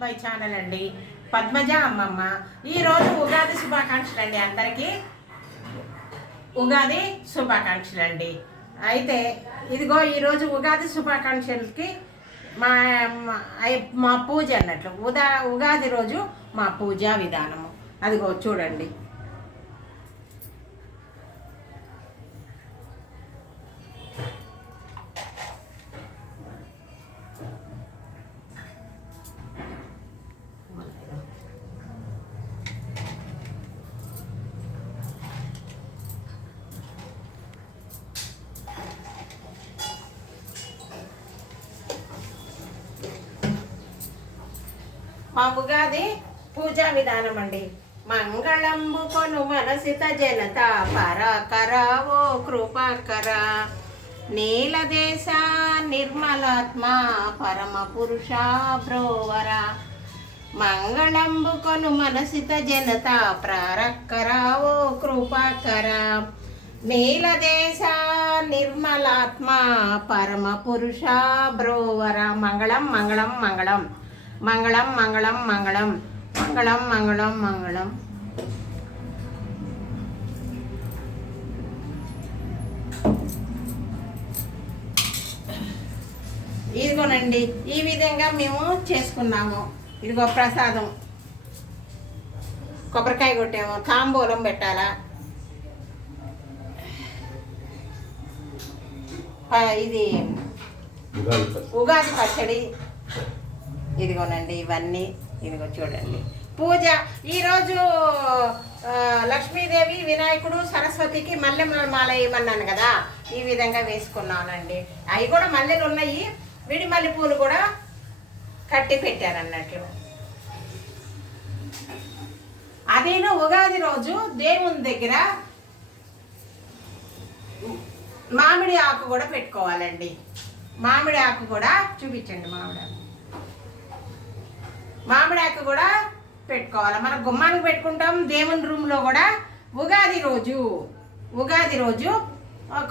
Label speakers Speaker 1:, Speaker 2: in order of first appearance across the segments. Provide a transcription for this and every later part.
Speaker 1: My channel అండి. పద్మజ అమ్మమ్మ. ఈరోజు ఉగాది శుభాకాంక్షలు అండి అందరికీ. ఉగాది శుభాకాంక్షలు అండి. అయితే ఇదిగో ఈరోజు ఉగాది శుభాకాంక్షలకి మా మా- మా పూజ అన్నట్లు. ఉదా ఉగాది రోజు మా పూజా విధానము. అదిగో చూడండి. మా ఉగాది పూజా విధానం అండి మంగళంబు కొను మనసిత జనత పరాకరా ఓ కృపాకర. నీలదేశ నిర్మలాత్మ పరమ పురుష బ్రోవర. మంగళంబు కొను మనసిత జనత ప్రారక్కరా ఓ కృపాకర. నీలదేశ నిర్మలాత్మ పరమ పురుష బ్రోవర. మంగళం మంగళం మంగళం. మంగళం మంగళం మంగళం. మంగళం మంగళం మంగళం. ఇదిగోనండి ఈ విధంగా మేము చేసుకున్నాము. ఇదిగో ప్రసాదం. కొబ్బరికాయ కొట్టాము. తాంబూలం పెట్టాలా? ఇది
Speaker 2: ఉగాది పచ్చడి.
Speaker 1: ఇదిగోనండి ఇవన్నీ. ఇదిగో చూడండి. పూజ ఈరోజు లక్ష్మీదేవి వినాయకుడు సరస్వతికి మల్లె మాల వేయమన్నాను కదా ఈ విధంగా వేసుకున్నానండి. అవి కూడా మల్లెలు ఉన్నాయి. విడి మల్లె పూలు కూడా కట్టి పెట్టాను అన్నట్లు అదేను ఉగాది రోజు దేవుని దగ్గర మామిడి ఆకు కూడా పెట్టుకోవాలండి. మామిడి ఆకు కూడా చూపించండి మామిడి ఆకు. మామిడాకు కూడా పెట్టుకోవాలి? మనం గుమ్మానికి పెట్టుకుంటాం దేవుని రూమ్లో కూడా ఉగాది రోజు. ఉగాది రోజు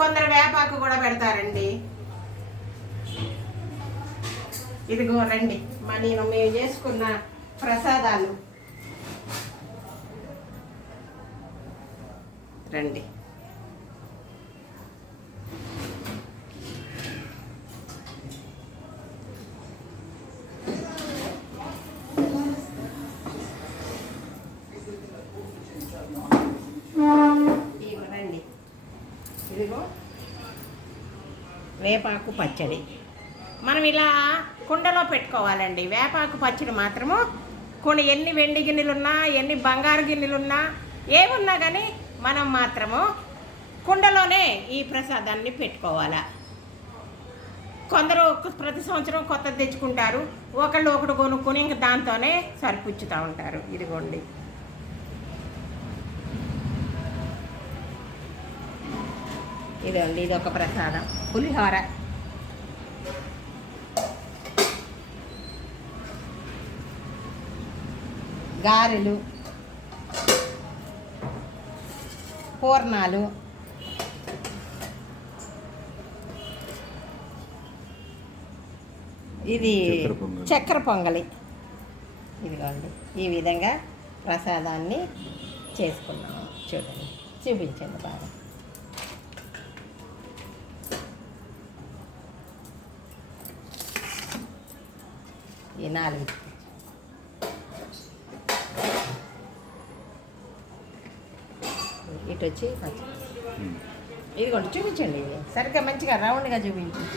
Speaker 1: కొందరు వేపాకు కూడా పెడతారండి. ఇదిగో రండి. మా నేను మేము చేసుకున్న ప్రసాదాలు. రండి ఇదిగో రండి ఇదిగో వేపాకు పచ్చడి. మనం ఇలా కుండలో పెట్టుకోవాలండి. వేపాకు పచ్చడి మాత్రము కొన్ని ఎన్ని వెండి గిన్నెలున్నా ఎన్ని బంగారు గిన్నెలున్నా ఏమున్నా కానీ మనం మాత్రము కుండలోనే ఈ ప్రసాదాన్ని పెట్టుకోవాలా. కొందరు ప్రతి సంవత్సరం కొత్తది తెచ్చుకుంటారు. ఒకళ్ళు ఒకటి కొనుక్కొని ఇంక దాంతోనే సరిపుచ్చుతూ ఉంటారు. ఇదిగోండి. ఇదండి ఇది ఒక ప్రసాదం. పులిహోర. గారెలు. పూర్ణాలు. ఇది
Speaker 2: చక్కెర పొంగలి.
Speaker 1: ఇదిగోండి ఈ విధంగా ప్రసాదాన్ని చేసుకున్నాము. చూడండి చూపించండి బాగా ఈ నాలుగు ఇటు వచ్చి ఇది
Speaker 2: ఉమ్.
Speaker 1: ఇదిగోండి చూపించండి. సరిగ్గా మంచిగా రౌండ్గా చూపించండి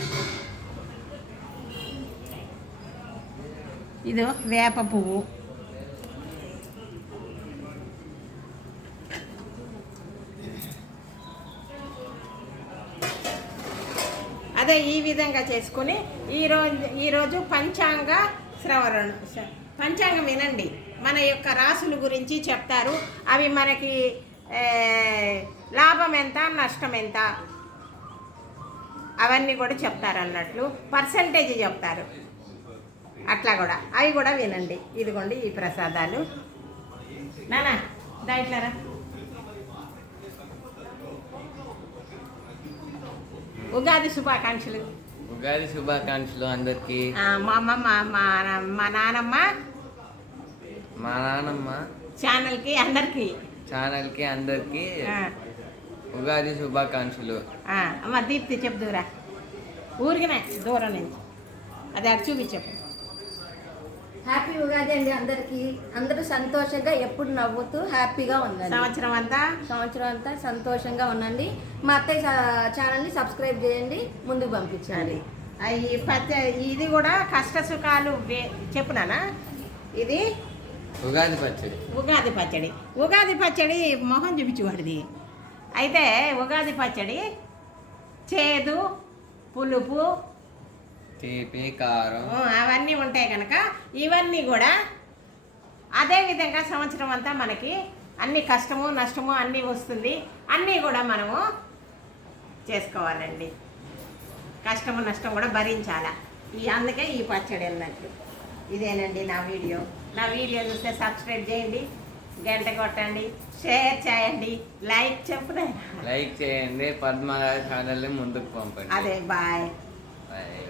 Speaker 1: ఇది వేప పువ్వు. అదే ఈ విధంగా చేసుకుని ఈరోజు ఈరోజు పంచాంగ శ్రవణం. పంచాంగం వినండి. మన యొక్క రాసుల గురించి చెప్తారు. అవి మనకి లాభం ఎంత నష్టం ఎంత? అవన్నీ కూడా చెప్తారు అన్నట్లు. పర్సంటేజ్ చెప్తారు. అట్లా కూడా. అవి కూడా వినండి. ఇదిగోండి ఈ ప్రసాదాలు. నానా దాయిట్లారా ఉగాది శుభాకాంక్షలు.
Speaker 3: ఉగాది శుభాకాంక్షలు అందరికీ.
Speaker 1: మా అమ్మ మా మా మా నానమ్మ
Speaker 3: మా నాన్నమ్మ
Speaker 1: ఛానల్కి అందరికీ.
Speaker 3: ఛానల్కి అందరికి ఉగాది శుభాకాంక్షలు.
Speaker 1: ఆ, అమ్మ దీప్తి చెప్దురా ఊరికినే దూరం నుంచి. అది అటు చూపించు
Speaker 4: హ్యాపీ ఉగాది అండి అందరికి. అందరూ సంతోషంగా ఎప్పుడు నవ్వుతూ హ్యాపీగా ఉండండి.
Speaker 1: సంవత్సరం అంతా?
Speaker 4: సంవత్సరం అంతా సంతోషంగా ఉండండి. మా అత్తయ్య ఛానల్ని సబ్స్క్రైబ్ చేయండి ముందుకు పంపించండి.
Speaker 1: అది ఈ పచ్చ ఇది కూడా కష్ట సుఖాలు చెప్పునానా? ఇది?
Speaker 3: ఉగాది పచ్చడి.
Speaker 1: ఉగాది పచ్చడి. ఉగాది పచ్చడి మొహం చూపించువాడిది అయితే ఉగాది పచ్చడి చేదు పులుపు
Speaker 3: తీపి కారం.
Speaker 1: అవన్నీ ఉంటాయి కనుక ఇవన్నీ కూడా అదే విధంగా సంవత్సరం అంతా మనకి అన్ని కష్టము నష్టము అన్నీ వస్తుంది. అన్నీ కూడా మనము చేసుకోవాలండి. కష్టము నష్టం కూడా భరించాలా? ఈ అందుకే ఈ పచ్చడి అన్నట్లు ఇదేనండి నా వీడియో. నా వీడియో చూస్తే సబ్స్క్రైబ్ చేయండి గంట కొట్టండి షేర్ చేయండి లైక్ చెప్పు
Speaker 3: లైక్ చేయండి పద్మ ఛానల్ని ముందుకు పంపండి.
Speaker 1: అదే బాయ్.
Speaker 3: బాయ్.